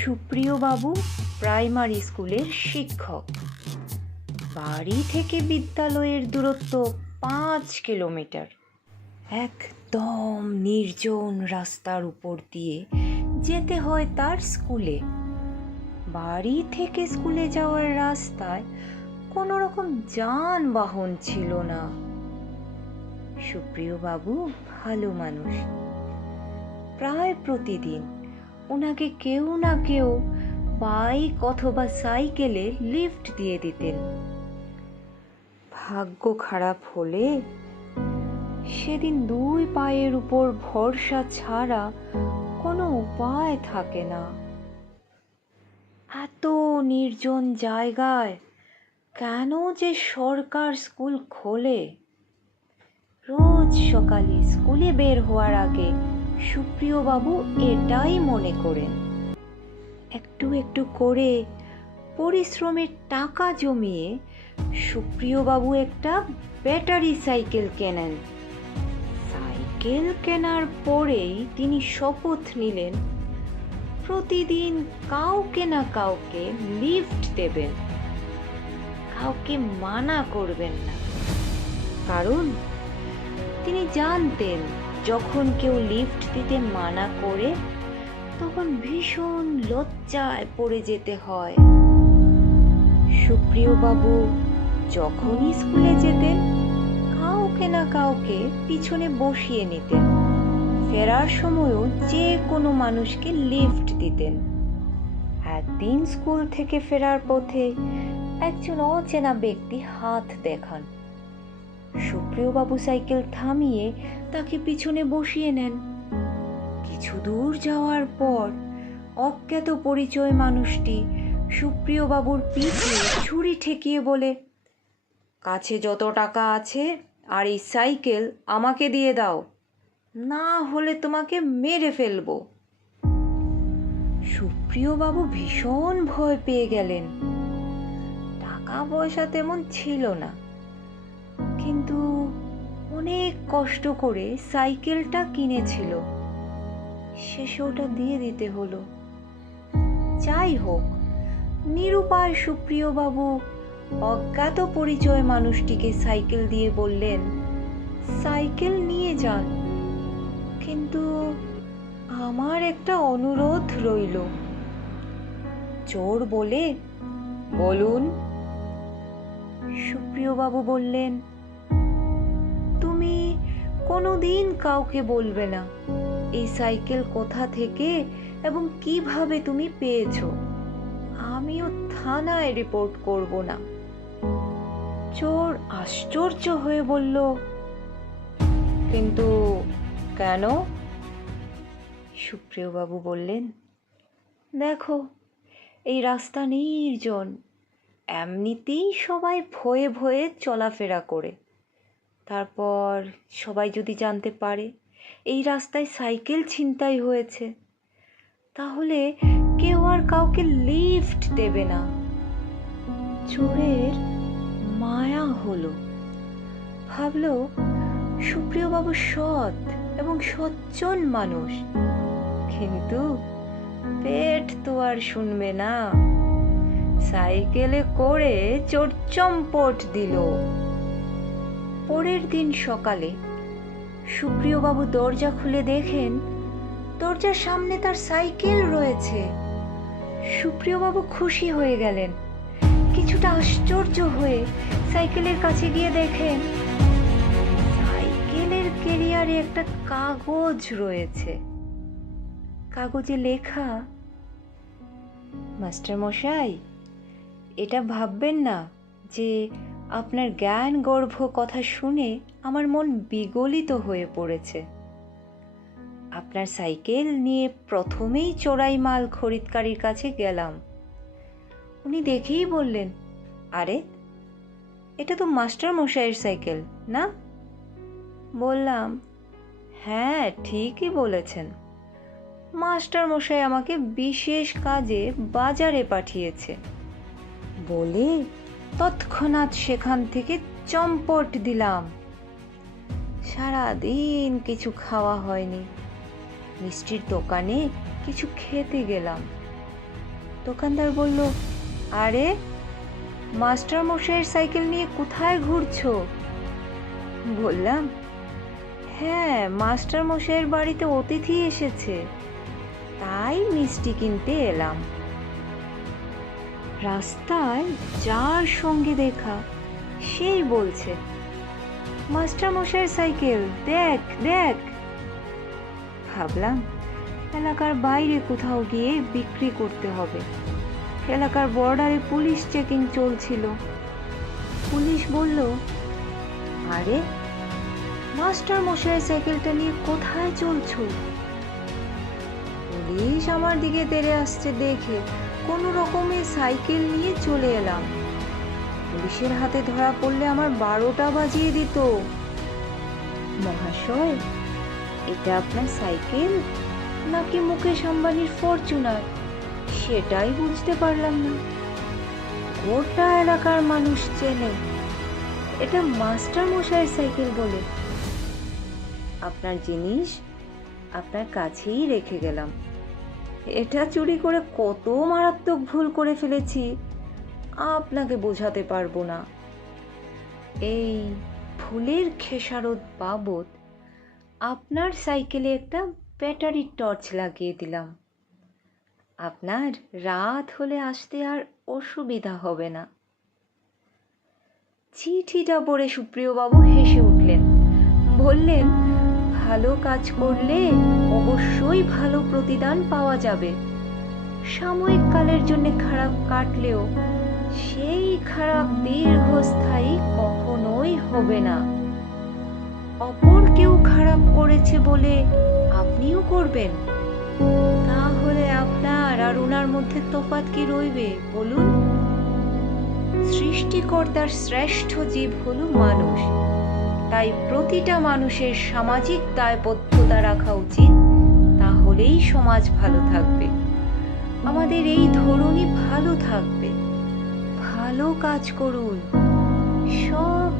সুপ্রিয় বাবু প্রাইমারি স্কুলের শিক্ষক। বাড়ি থেকে বিদ্যালয়ের দূরত্ব 5 কিলোমিটার। একদম নির্জন রাস্তার উপর দিয়ে যেতে হয় তার স্কুলে। বাড়ি থেকে স্কুলে যাওয়ার রাস্তায় কোনো রকম যানবাহন ছিল না। সুপ্রিয় বাবু ভালো মানুষ। প্রায় প্রতিদিন ওনাকে কেউ না কেউ বাইক অথবা সাইকেলে লিফট দিয়ে দিতেন। ভাগ্য খারাপ হলে সেদিন 2 পায়ের উপর ভরসা ছাড়া কোনো উপায় থাকে না। এত নির্জন জায়গায় কেন যে সরকার স্কুল খোলে? রোজ সকালে স্কুলে বের হওয়ার আগে সুপ্রিয় বাবু এটাই মনে করেন। একটু একটু করে পরিশ্রমের টাকা জমিয়ে সুপ্রিয় বাবু একটা ব্যাটারি সাইকেল কেনেন। সাইকেল কেনার পরেই তিনি শপথ নিলেন প্রতিদিন কাউকে না কাউকে লিফট দেবেন, কাউকে মানা করবেন না। কারণ তিনি জানতেন যখন কেউ লিফট দিতে মানা করে তখন ভীষণ লজ্জায় পড়ে যেতে হয়। সুপ্রিয় বাবু যখনই স্কুলে যেতেন কাউকে না কাউকে পিছনে বসিয়ে নিতেন। ফেরার সময়ও যে কোনো মানুষকে লিফট দিতেন। একদিন স্কুল থেকে ফেরার পথে একজন অচেনা ব্যক্তি হাত দেখান। সুপ্রিয় বাবু সাইকেল থামিয়ে তাকে পিছনে বসিয়ে নেন। কিছু দূর যাওয়ার পর অজ্ঞাত পরিচয় মানুষটি সুপ্রিয় বাবুর পিঠে ছুরি ঠেকিয়ে বলে, কাছে যত টাকা আছে আর এই সাইকেল আমাকে দিয়ে দাও, না হলে তোমাকে মেরে ফেলবো। সুপ্রিয় বাবু ভীষণ ভয় পেয়ে গেলেন। টাকা পয়সা তেমন ছিল না, কিন্তু অনেক কষ্ট করে সাইকেলটা কিনেছিল। শেষে ওটা দিয়ে দিতে হলো। যাই হোক, নিরুপায় সুপ্রিয় বাবু অজ্ঞাত পরিচয় মানুষটিকে সাইকেল দিয়ে বললেন, সাইকেল নিয়ে যান, কিন্তু আমার একটা অনুরোধ রইল। চোর বলে, বলুন। সুপ্রিয় বাবু বললেন, তুমি কোনোদিন কাউকে বলবে না এই সাইকেল কোথা থেকে এবং কিভাবে তুমি পেয়েছো। আমিও থানায় রিপোর্ট করব না। চোর আশ্চর্য হয়ে বলল, কিন্তু কেন? সুপ্রিয় বাবু বললেন, দেখো এই রাস্তা নির্জন, এমনিতেই সবাই ভয়ে ভয়ে চলাফেরা করে। তারপর সবাই যদি জানতে পারে এই রাস্তায় সাইকেল ছিনতাই হয়েছে, তাহলে কেউ আর কাউকে লিফট দেবে না। চোরের মায়া হলো। ভাবলো সুপ্রিয় বাবু সৎ এবং সজ্জন মানুষ, কিন্তু পেট তো আর শুনবে না। সাইকেলে করে চোর চম্পট দিল। পরের দিন সকালে সুপ্রিয় বাবু দরজা খুলে দেখেন দরজার সামনে তার সাইকেল রয়েছে। সুপ্রিয় বাবু খুশি হয়ে গেলেন। কিছুটা আশ্চর্য হয়ে সাইকেলের কাছে গিয়ে দেখেন সাইকেলের ক্যারিয়ারে একটা কাগজ রয়েছে। কাগজে লেখা, মাস্টার মশাই, এটা ভাববেন না যে আপনার জ্ঞান গর্ভ কথা শুনে আমার মন বিগলিত হয়ে পড়েছে। আপনার সাইকেল নিয়ে প্রথমেই চোরাই মাল খরিদকারীর কাছে গেলাম। উনি দেখেই বললেন, আরে এটা তো মাস্টার মশাইয়ের সাইকেল না? বললাম, হ্যাঁ ঠিকই বলেছেন, মাস্টার মশাই আমাকে বিশেষ কাজে বাজারে পাঠিয়েছে। বলে তৎক্ষণাৎ সেখান থেকে চম্পট দিলাম। সারাদিন কিছু খাওয়া হয়নি। মিষ্টির দোকানে কিছু খেতে গেলাম। দোকানদার বলল, আরে মাস্টার মশাইয়ের সাইকেল নিয়ে কোথায় ঘুরছো? বললাম, হ্যাঁ, মাস্টার মশাইয়ের বাড়িতে অতিথি এসেছে, তাই মিষ্টি কিনতে এলাম। রাস্তায় যার সঙ্গে দেখা সেই বলছে, মাস্টার মশাইয়ের সাইকেল, দেখ দেখ। ভাবলাম এলাকার বাইরে কোথাও গিয়ে বিক্রি করতে হবে। এলাকার বর্ডারে পুলিশ চেকিং চলছিল। পুলিশ বলল, আরে মাস্টার মশাইয়ের সাইকেলটা নিয়ে কোথায় চলছো? পুলিশ আমার দিকে তেড়ে আসছে দেখে কোনো রকমে সাইকেল নিয়ে চলে এলাম। পুলিশের হাতে ধরা পড়লে আমার 12টা বাজিয়ে দিত। মহাশয়, এটা আপনার সাইকেল নাকি মুকেশ আম্বানির ফরচুনার, সেটাই বুঝতে পারলাম না। গোটা এলাকার মানুষ চেনে এটা মাস্টার মশাইয়ের সাইকেল বলে। আপনার জিনিস আপনার কাছেই রেখে গেলাম। এটা চুরি করে কত মারাত্মক ভুল করে ফেলেছি আপনাকে বোঝাতে পারবো না। এই ভুলের খেসারত বাবদ আপনার সাইকেলে একটা ব্যাটারি টর্চ লাগিয়ে দিলাম। আপনার রাত হলে আসতে আর অসুবিধা হবে না। চিঠিটা পড়ে সুপ্রিয়বাবু হেসে উঠলেন, বললেন, ভালো কাজ করলে অবশ্যই ভালো প্রতিদান পাওয়া যাবে। সাময়িক কালের জন্য খারাপ কাটলেও সেই খারাপ দীর্ঘস্থায়ী কখনোই হবে না। অপর কেউ খারাপ করেছে বলে আপনিও করবেন, তাহলে আপনার আর ওনার মধ্যে তফাৎ কি রইবে বলুন? সৃষ্টিকর্তার শ্রেষ্ঠ জীব হলো মানুষ, তাই প্রতিটা মানুষের সামাজিক দায়বদ্ধতা রাখা উচিত, তাহলেই সমাজ ভালো থাকবে, আমাদের এই ধরনী ভালো থাকবে। ভালো কাজ করুন, সব